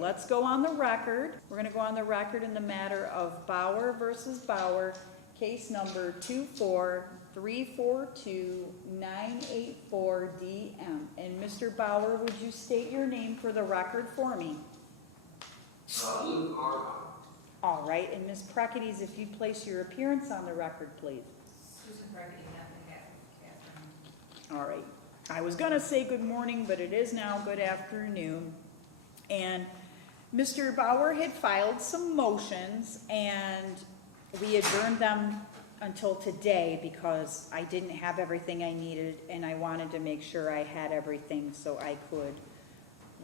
Let's go on the record. We're going to go on the record in the matter of Bauer versus Bauer, case number 24342-984-DM. And Mr. Bauer, would you state your name for the record for me? Luke R. All right, and Ms. Prekides, if you'd place your appearance on the record, please. Susan Prekides, on behalf of Catherine. All right. I was going to say good morning, but it is now good afternoon. And Mr. Bauer had filed some motions, and we adjourned them until today because I didn't have everything I needed, and I wanted to make sure I had everything so I could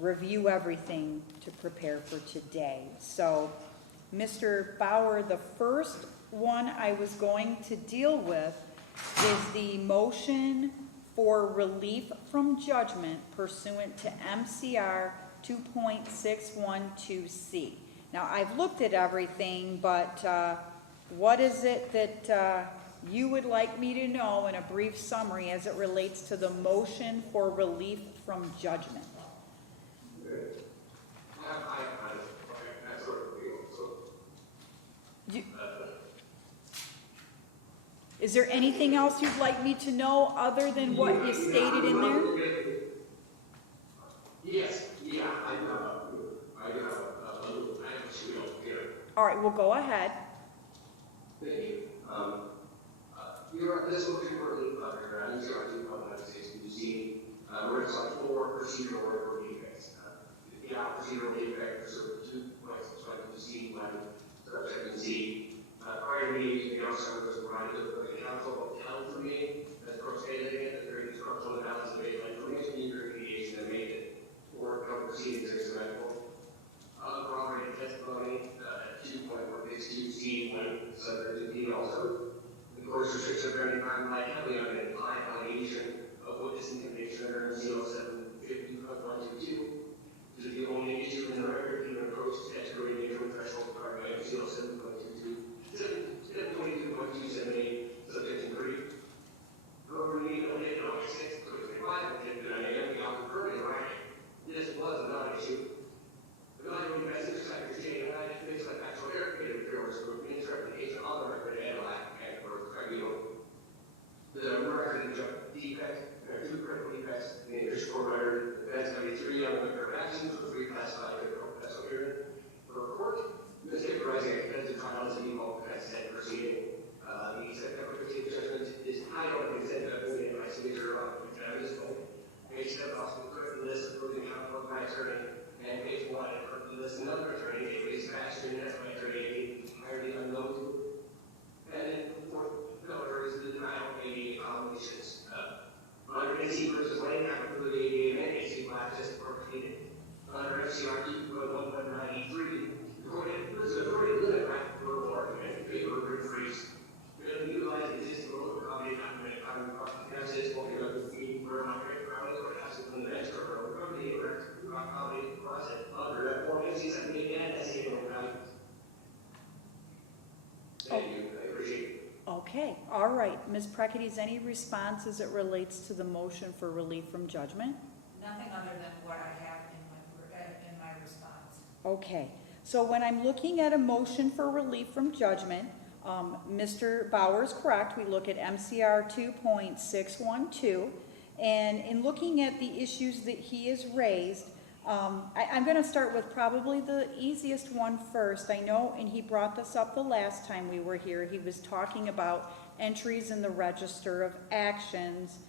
review everything to prepare for today. So, Mr. Bauer, the first one I was going to deal with is the motion for relief from judgment pursuant to MCR 2.612C. Now, I've looked at everything, but what is it that you would like me to know in a brief summary as it relates to the motion for relief from judgment? Is there anything else you'd like me to know other than what you stated in there? Yes, yeah, I know. I have a spiel here. All right, we'll go ahead. Thank you. This will be really clever. I'm using our 2.96 where it's like 4 procedural or defects. The procedural defect is 2.612C, subsection C. Prior to me, the outside was provided to the council of town for me, as prostated again, that there is structural analysis of baseline information mediation that made it for proceedings as medical. Corroborated testimony at 2.162C when subject to be also. The course restrictions are very like heavily on an implied allegation of witness intimidation under MCL 750.122. This is the only issue in the record in approach to statutory engagement threshold required by MCL 7.2278, subsection 3. However, we need only an August 6th, 2025, that I am the permanent right. This was not an issue. The evaluating message sector stated that it makes like actual error created for misrepresentation on the record and lack and for tribunal. The record of defect, there are 2 critical defects in the Judicial record. That's going to be 3 on the record of actions, with 3 classified as professional hearing for a court. Mistake arising at defensive trials and involved consent proceeding. The September 15th judgment is high on the consent of the my signature on this point. Page 7 also included the list approving counsel of my attorney, and page 1 included the list of another attorney, a raised passion as my attorney, entirely unknown to. And then the 4th pillar is the denial of ADA obligations. Under NC versus Lane, I conclude ADA and AC class just appropriated. Under FCR 2.11983, the court has authority to limit right to verbal argument in favor of written freeze. We have utilized existing rules to accommodate documented common processes, walking up the meeting where my great family court has to from the bench or accommodate the process under that form NC 78 and SCA values. Thank you. I appreciate it. Okay, all right. Ms. Prekides, any response as it relates to the motion for relief from judgment? Nothing other than what I have in my response. Okay, so when I'm looking at a motion for relief from judgment, Mr. Bauer is correct. We look at MCR 2.612, and in looking at the issues that he has raised, I'm going to start with probably the easiest one first. I know, and he brought this up the last time we were here, he was talking about entries in the Register of Actions,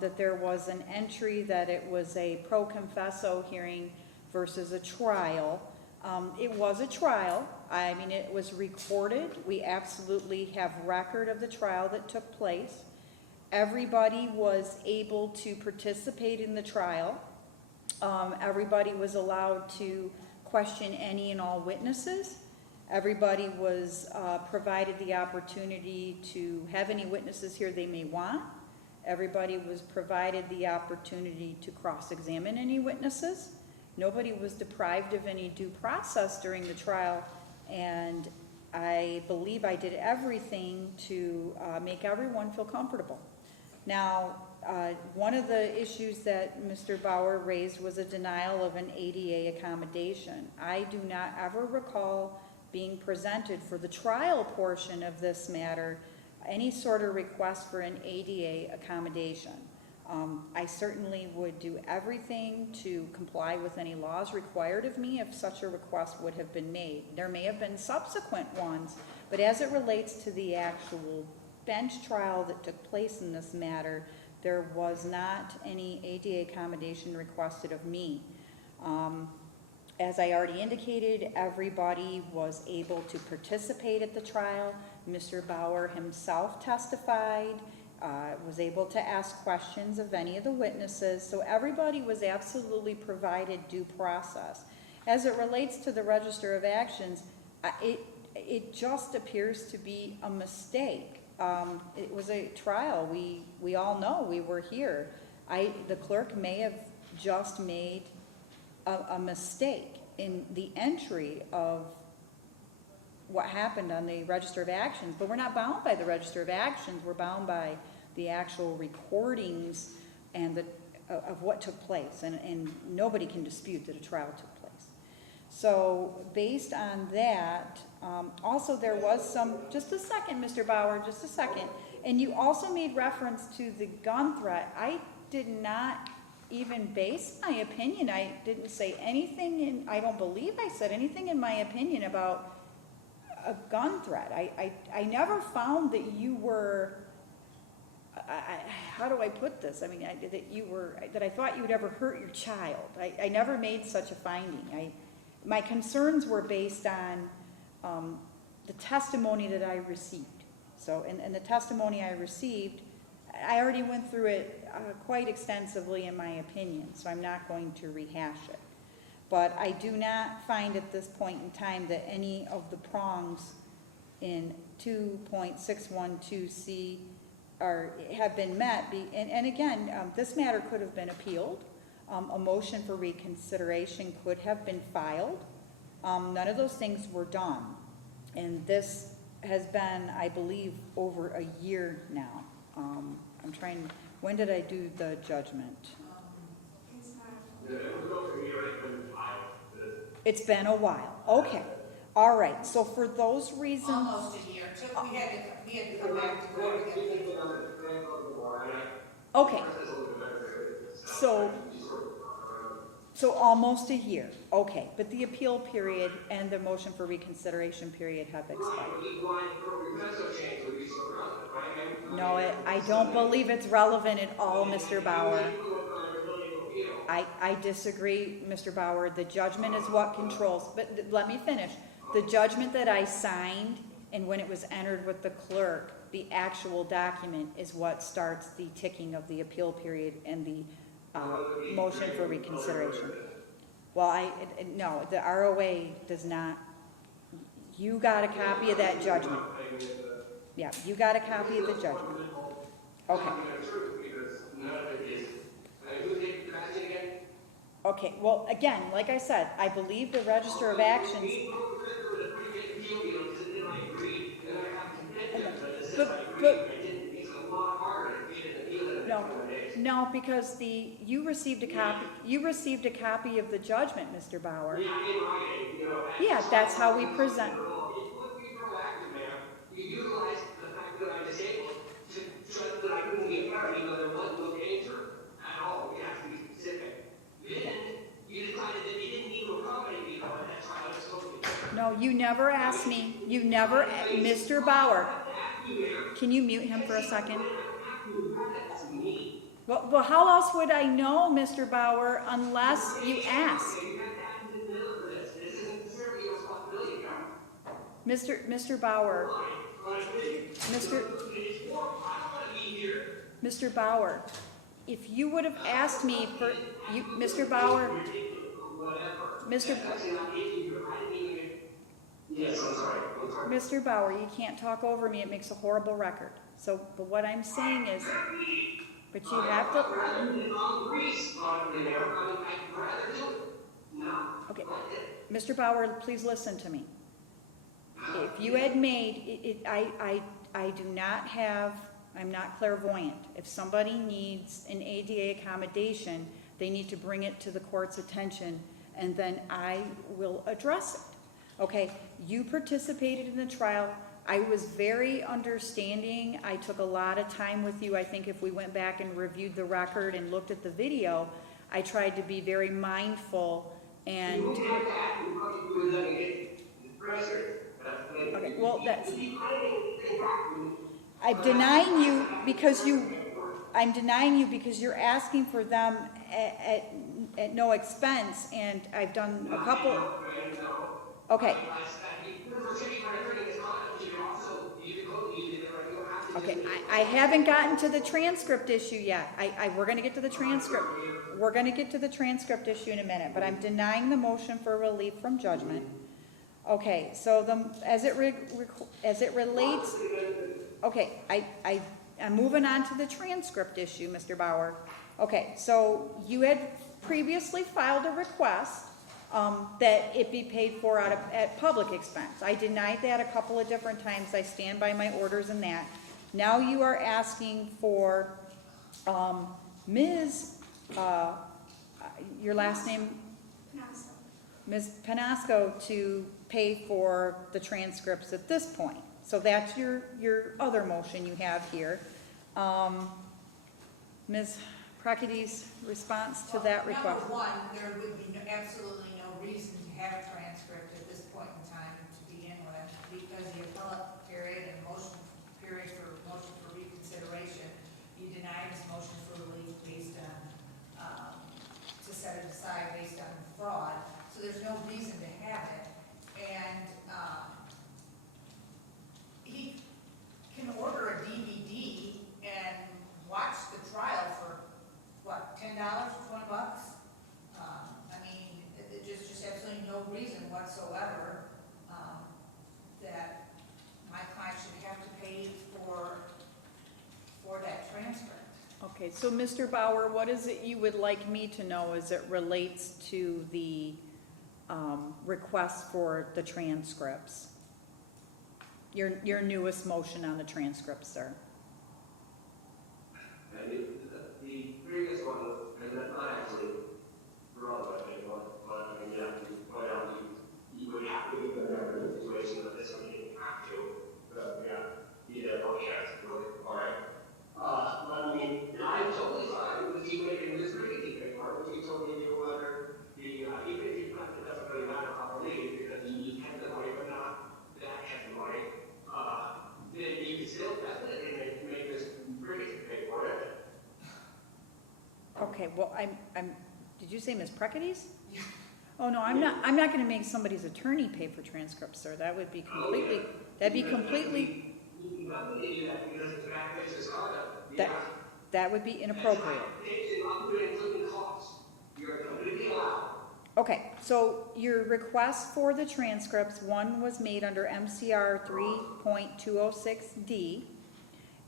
that there was an entry that it was a pro confesso hearing versus a trial. It was a trial. I mean, it was recorded. We absolutely have record of the trial that took place. Everybody was able to participate in the trial. Everybody was allowed to question any and all witnesses. Everybody was provided the opportunity to have any witnesses here they may want. Everybody was provided the opportunity to cross-examine any witnesses. Nobody was deprived of any due process during the trial, and I believe I did everything to make everyone feel comfortable. Now, One of the issues that Mr. Bauer raised was a denial of an ADA accommodation. I do not ever recall being presented for the trial portion of this matter any sort of request for an ADA accommodation. I certainly would do everything to comply with any laws required of me if such a request would have been made. There may have been subsequent ones, but as it relates to the actual bench trial that took place in this matter, there was not any ADA accommodation requested of me. As I already indicated, everybody was able to participate at the trial. Mr. Bauer himself testified, was able to ask questions of any of the witnesses, so everybody was absolutely provided due process. As it relates to the Register of Actions, it just appears to be a mistake. It was a trial. We all know, we were here. The clerk may have just made a mistake in the entry of what happened on the Register of Actions, but we're not bound by the Register of Actions. We're bound by the actual recordings and of what took place, and nobody can dispute that a trial took place. So based on that, also there was some, just a second, Mr. Bauer, just a second, and you also made reference to the gun threat. I did not even base my opinion. I didn't say anything I don't believe I said anything in my opinion about a gun threat. I never found that you were, how do I put this? I mean, that I thought you would ever hurt your child. I never made such a finding. My concerns were based on the testimony that I received. So, and the testimony I received, I already went through it quite extensively in my opinion, so I'm not going to rehash it. But I do not find at this point in time that any of the prongs in 2.612C have been met. And again, this matter could have been appealed. A motion for reconsideration could have been filed. None of those things were done. And this has been, I believe, over a year now. I'm trying, when did I do the judgment? It's been a while. Okay. All right. So for those reasons. Almost a year. We had to come back to court again. Okay. So almost a year. Okay. But the appeal period and the motion for reconsideration period have expired. No, I don't believe it's relevant at all, Mr. Bauer. I disagree, Mr. Bauer. The judgment is what controls. But let me finish. The judgment that I signed and when it was entered with the clerk, the actual document is what starts the ticking of the appeal period and the motion for reconsideration. Well, no, the ROA does not. You got a copy of that judgment. Yeah, you got a copy of the judgment. Okay. Okay, well, again, like I said, I believe the Register of Actions. No, because you received a copy. You received a copy of the judgment, Mr. Bauer. Yeah, that's how we present. You utilized the fact that I'm disabled to show that I couldn't be a party, even though there was no danger at all. We have to be specific. You decided that you didn't need to accommodate me, though, and that's why I was supposed to. No, you never asked me. You never, Mr. Bauer. Can you mute him for a second? Well, how else would I know, Mr. Bauer, unless you ask? Mr. Bauer. Mr. Bauer, if you would have asked me for you, Mr. Bauer, Mr. Bauer, you can't talk over me. It makes a horrible record. So, but what I'm saying is, but you have to. Okay, Mr. Bauer, please listen to me. If you had made it, I do not have I'm not clairvoyant. If somebody needs an ADA accommodation, they need to bring it to the court's attention, and then I will address it. Okay, you participated in the trial. I was very understanding. I took a lot of time with you. I think if we went back and reviewed the record and looked at the video, I tried to be very mindful and... Okay, well, that's... I'm denying you because you're asking for them at no expense, and I've done a couple... Okay. Okay, I haven't gotten to the transcript issue yet. We're gonna get to the transcript. We're gonna get to the transcript issue in a minute, but I'm denying the motion for relief from judgment. Okay, so as it relates, okay, I'm moving on to the transcript issue, Mr. Bauer. Okay, so you had previously filed a request that it be paid for at public expense. I denied that a couple of different times. I stand by my orders in that. Now you are asking for Ms. Your last name? Panozzo. Ms. Panozzo to pay for the transcripts at this point. So that's your other motion you have here. Ms. Prakides, response to that request? Number one, there would be absolutely no reason to have a transcript at this point in time to begin with, because the appellate period and motion period for motion for reconsideration, you denied his motion for relief based on, to set it aside based on fraud, so there's no reason to have it. And he can order a DVD and watch the trial for, what, $10, $20? I mean, there's just absolutely no reason whatsoever that my client should have to pay for that transcript. Okay, so Mr. Bauer, what is it you would like me to know as it relates to the request for the transcripts? Your newest motion on the transcripts, sir. The previous one, and that's not actually relevant anymore, but I mean, you have to point out you would have to do the situation that this one you didn't have to, but yeah, you did okay, that's really, all right. But I mean, I'm totally fine with you making this really big part, which you told me you were even if you have to, it doesn't really matter how to leave, because you have the money, but not that have the money, then you can still definitely make this pretty big for it. Okay, well, did you say Ms. Prakides? Yeah. Oh, no, I'm not gonna make somebody's attorney pay for transcripts, sir. That would be completely, that would be inappropriate. Okay, so your request for the transcripts, one was made under MCR 3.206D,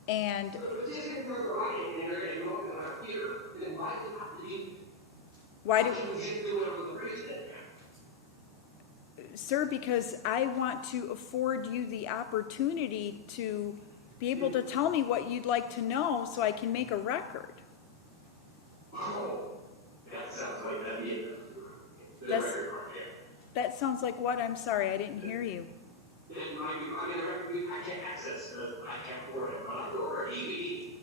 and why do sir, because I want to afford you the opportunity to be able to tell me what you'd like to know so I can make a record. Oh, that sounds like that'd be that sounds like what? I'm sorry, I didn't hear you. I can't access I can't afford it, but I can order a DVD.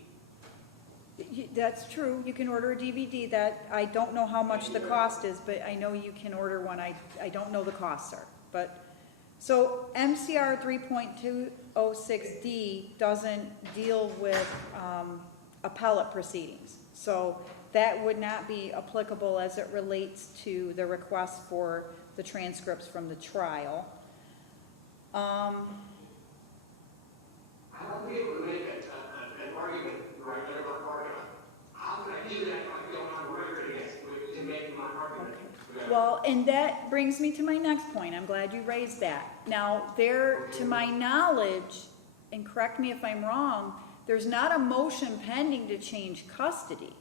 That's true. You can order a DVD. That I don't know how much the cost is, but I know you can order one. I don't know the cost, sir. But so MCR 3.206D doesn't deal with appellate proceedings. So that would not be applicable as it relates to the request for the transcripts from the trial. I won't be able to make an argument right there about argument. How can I do that if I don't have a record against to make my argument? Okay. Well, and that brings me to my next point. I'm glad you raised that. Now, there, to my knowledge, and correct me if I'm wrong, there's not a motion pending to change custody.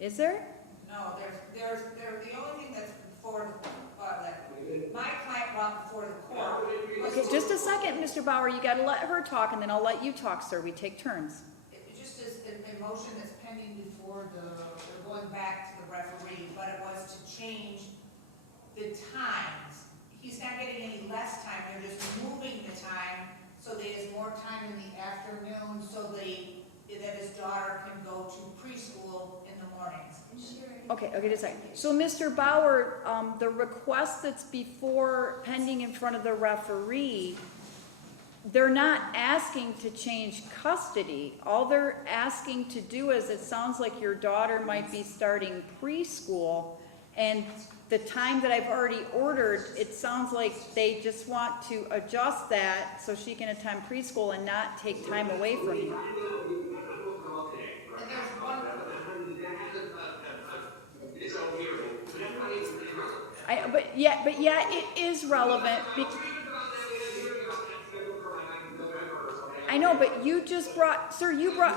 Is there? No, there's the only thing that's before that my client brought before the court. Okay, just a second, Mr. Bauer. You got to let her talk, and then I'll let you talk, sir. We take turns. motion that's pending before they're going back to the referee, but it was to change the times. He's not getting any less time, they're just moving the time so that he has more time in the afternoon, so that his daughter can go to preschool in the mornings. Okay, just a second. So, Mr. Bauer, the request that's before pending in front of the referee, they're not asking to change custody. All they're asking to do is, it sounds like your daughter might be starting preschool, and the time that I've already ordered, it sounds like they just want to adjust that so she can attend preschool and not take time away from you. And there's one, But yeah, it is relevant. I know, but you just brought, sir, you brought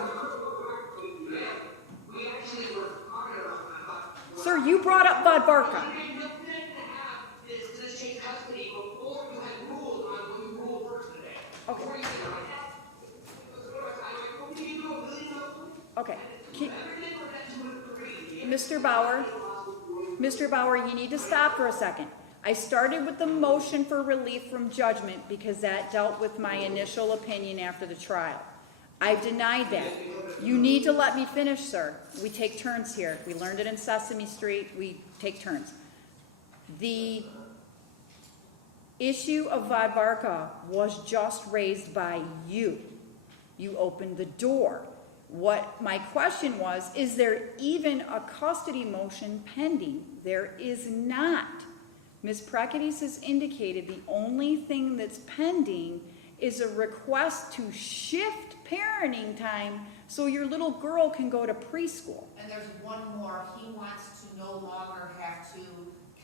up Vodbarka. Okay. Okay. Mr. Bauer, you need to stop for a second. I started with the motion for relief from judgment because that dealt with my initial opinion after the trial. I've denied that. You need to let me finish, sir. We take turns here. We learned it in Sesame Street. We take turns. The issue of Vodbarka was just raised by you. You opened the door. What my question was, is there even a custody motion pending? There is not. Ms. Prakides has indicated the only thing that's pending is a request to shift parenting time so your little girl can go to preschool. and there's one more, he wants to no longer have to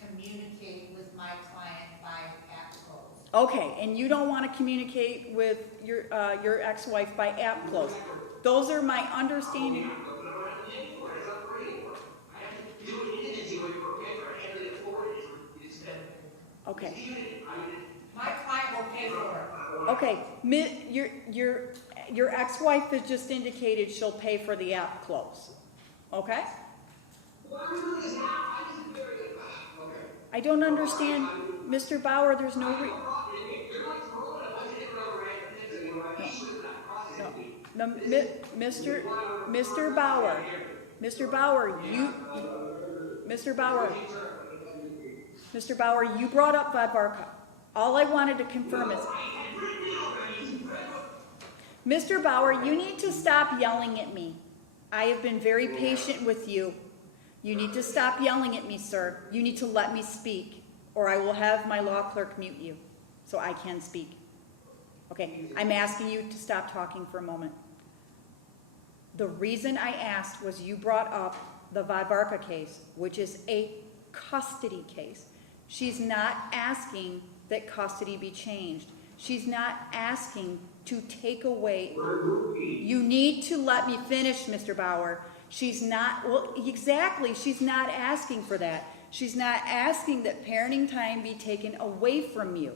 communicate with my client by app close. Okay, and you don't want to communicate with your ex-wife by app close. Those are my understanding. Okay. My client will pay for it. Okay, your ex-wife has just indicated she'll pay for the app close. Okay? I don't understand, Mr. Bauer, there's no Mr. Bauer, you brought up Vodbarka. All I wanted to confirm is, Mr. Bauer, you need to stop yelling at me. I have been very patient with you. You need to stop yelling at me, sir. You need to let me speak, or I will have my law clerk mute you so I can speak. Okay, I'm asking you to stop talking for a moment. The reason I asked was you brought up the Vodbarka case, which is a custody case. She's not asking that custody be changed. She's not asking to take away. You need to let me finish, Mr. Bauer. She's not, well, exactly, she's not asking for that. She's not asking that parenting time be taken away from you.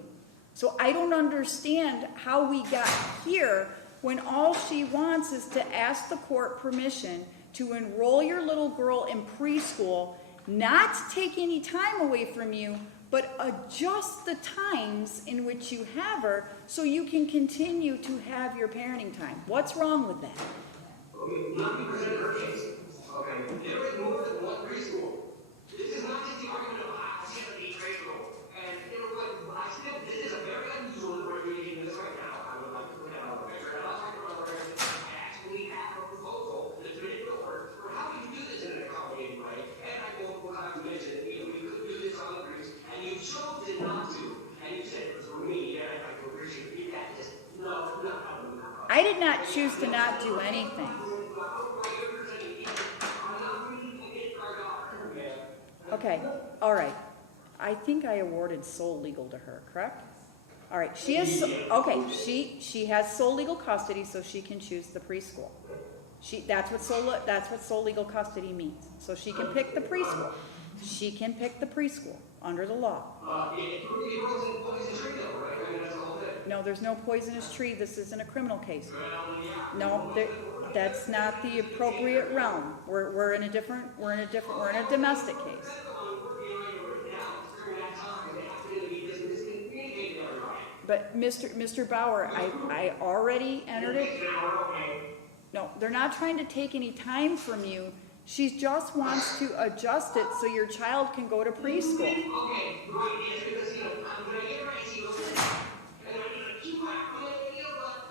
So I don't understand how we got here when all she wants is to ask the court permission to enroll your little girl in preschool, not to take any time away from you, but adjust the times in which you have her so you can continue to have your parenting time. What's wrong with that? Not because of her case. Okay. There is more than one preschool. This is not just the argument of she has to be preschool. And you know what? I still, this is a very unusual that we're reading this right now. I would like to put that on the record. And I'll talk about the record. Actually have a proposal that's been ignored for how we do this in an accommodating way. And I will have to mention that we could do this on the briefs, and you chose not to. And you said it was for me, and I can appreciate it. That just, no. I did not choose to not do anything. Okay, all right. I think I awarded sole legal to her, correct? All right, she has, okay, she has sole legal custody, so she can choose the preschool. That's what sole legal custody means. So she can pick the preschool. She can pick the preschool under the law. no, there's no poisonous tree, this isn't a criminal case. No, that's not the appropriate realm. We're in a domestic case. But Mr. Bauer, I already entered it. No, they're not trying to take any time from you. She just wants to adjust it so your child can go to preschool. Okay, right, yes, because, you know, when I get right, she goes, and I'm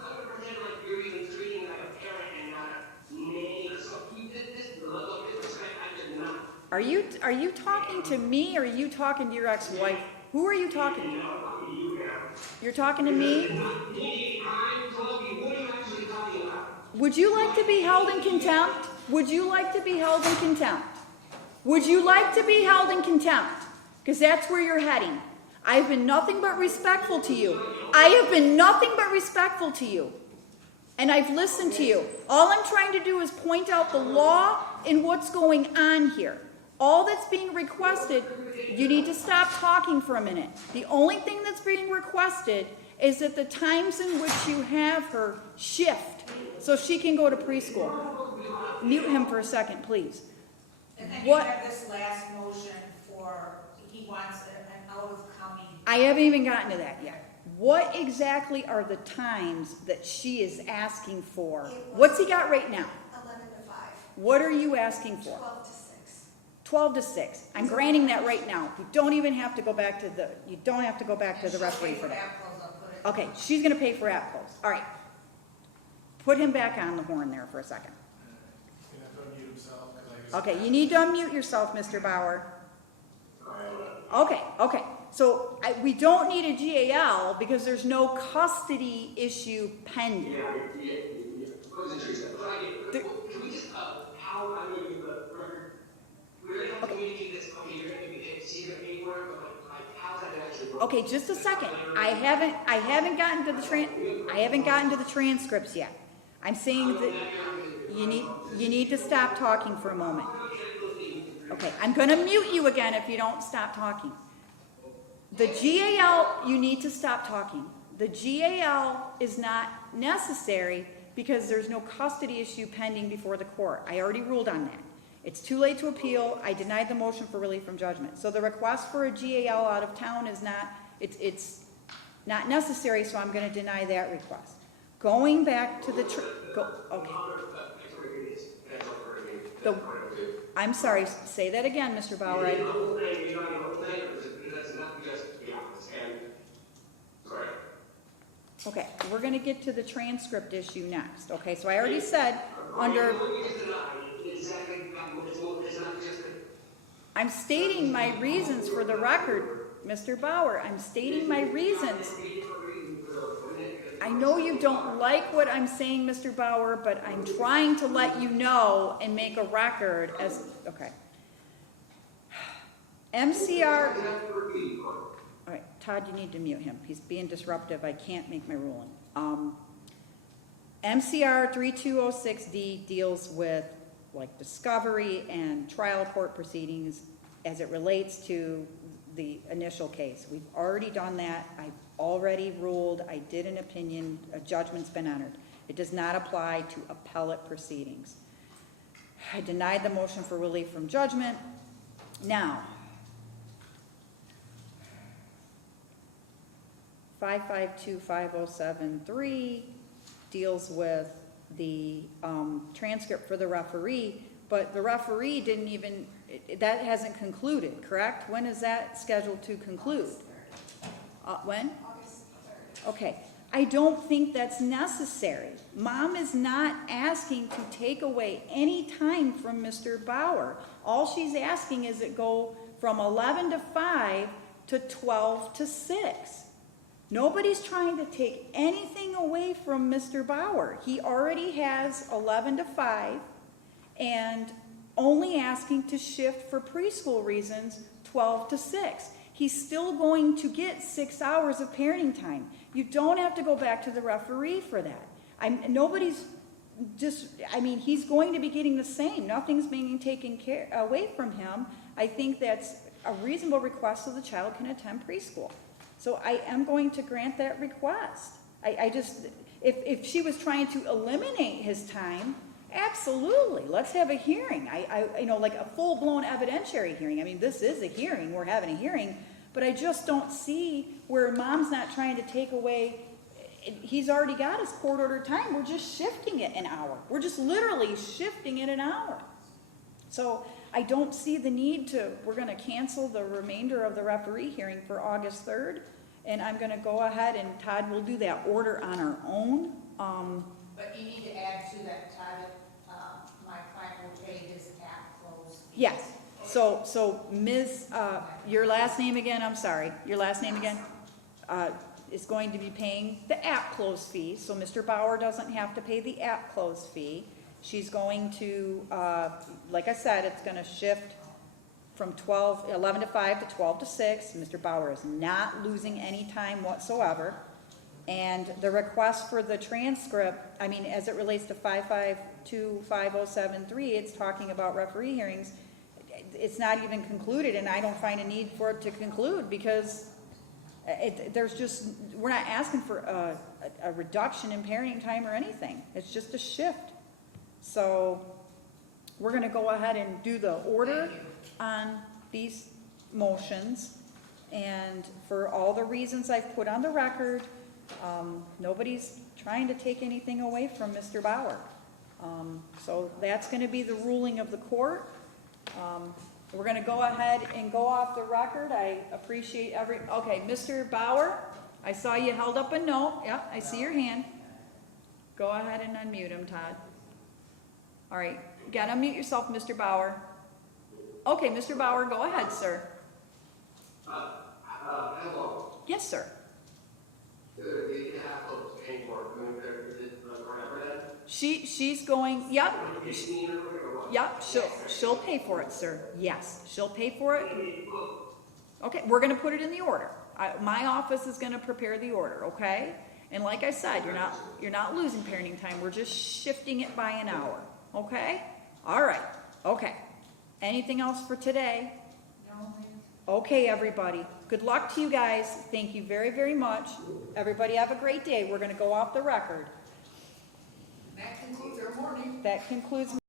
gonna pretend like you're even treating like a parent and not a nanny or something. This I did not. Are you talking to me or are you talking to your ex-wife? Who are you talking to? You're talking to me? Would you like to be held in contempt? Would you like to be held in contempt? Would you like to be held in contempt? Because that's where you're heading. I have been nothing but respectful to you. I have been nothing but respectful to you. And I've listened to you. All I'm trying to do is point out the law and what's going on here. All that's being requested, you need to stop talking for a minute. The only thing that's being requested is that the times in which you have her shift so she can go to preschool. Mute him for a second, please. And then you have this last motion for, he wants an out-of-county. I haven't even gotten to that yet. What exactly are the times that she is asking for? What's he got right now? 11 to 5. What are you asking for? 12 to 6. 12 to 6. I'm granting that right now. You don't even have to go back to the, referee for that. Okay, she's going to pay for app close. All right. Put him back on the horn there for a second. Okay, you need to unmute yourself, Mr. Bauer. Okay. So we don't need a GAL because there's no custody issue pending. Yeah. Can we just, how I'm going to do the record? We're going to have to communicate this. Okay, you're going to be, she's going to pay for it, but like, how's that actually work? Okay, just a second. I haven't gotten to the transcripts yet. I'm saying that you need to stop talking for a moment. Okay, I'm going to mute you again if you don't stop talking. The GAL, you need to stop talking. The GAL is not necessary because there's no custody issue pending before the court. I already ruled on that. It's too late to appeal. I denied the motion for relief from judgment. So the request for a GAL out of town is not, it's not necessary, so I'm going to deny that request. Going back to the, okay. I'm sorry, say that again, Mr. Bauer. Okay, we're going to get to the transcript issue next. Okay, so I already said under... I'm stating my reasons for the record, Mr. Bauer. I'm stating my reasons. I know you don't like what I'm saying, Mr. Bauer, but I'm trying to let you know and make a record as... Okay. MCR... All right, Todd, you need to mute him. He's being disruptive. I can't make my ruling. MCR 3206D deals with like discovery and trial court proceedings as it relates to the initial case. We've already done that. I've already ruled. I did an opinion. A judgment's been entered. It does not apply to appellate proceedings. I denied the motion for relief from judgment. Now, 5525073 deals with the transcript for the referee, but the referee didn't even, that hasn't concluded, correct? When is that scheduled to conclude? When? August 3rd. Okay. I don't think that's necessary. Mom is not asking to take away any time from Mr. Bauer. All she's asking is it go from 11 to 5 to 12 to 6. Nobody's trying to take anything away from Mr. Bauer. He already has 11 to 5 and only asking to shift for preschool reasons 12 to 6. He's still going to get 6 hours of parenting time. You don't have to go back to the referee for that. He's going to be getting the same. Nothing's being taken away from him. I think that's a reasonable request so the child can attend preschool. So I am going to grant that request. I just, if she was trying to eliminate his time, absolutely, let's have a hearing. You know, like a full-blown evidentiary hearing. I mean, this is a hearing, we're having a hearing, but I just don't see where mom's not trying to take away, he's already got his court-ordered time, we're just shifting it an hour. We're just literally shifting it an hour. So I don't see the need to, we're gonna cancel the remainder of the referee hearing for August 3rd, and I'm gonna go ahead and Todd will do that order on our own. But you need to add to that, Todd, my client will pay his app close. Yes, so Ms., your last name again, I'm sorry, your last name again? Is going to be paying the app close fee, so Mr. Bauer doesn't have to pay the app close fee. She's going to, like I said, it's gonna shift from 11 to 5 to 12 to 6. Mr. Bauer is not losing any time whatsoever. And the request for the transcript, I mean, as it relates to 5525073, it's talking about referee hearings. It's not even concluded, and I don't find a need for it to conclude because there's just, we're not asking for a reduction in parenting time or anything. It's just a shift. So we're gonna go ahead and do the order on these motions. And for all the reasons I've put on the record, nobody's trying to take anything away from Mr. Bauer. So that's gonna be the ruling of the court. We're gonna go ahead and go off the record. I appreciate okay, Mr. Bauer, I saw you held up a note. Yep, I see your hand. Go ahead and unmute him, Todd. All right, you gotta unmute yourself, Mr. Bauer. Okay, Mr. Bauer, go ahead, sir. Hello. Yes, sir. She's going, yep, she'll pay for it, sir. Yes, she'll pay for it. Okay, we're gonna put it in the order. My office is gonna prepare the order, okay? And like I said, you're not losing parenting time. We're just shifting it by an hour, okay? All right, okay. Anything else for today? No, ma'am. Okay, everybody. Good luck to you guys. Thank you very, very much. Everybody have a great day. We're gonna go off the record. That concludes our morning. That concludes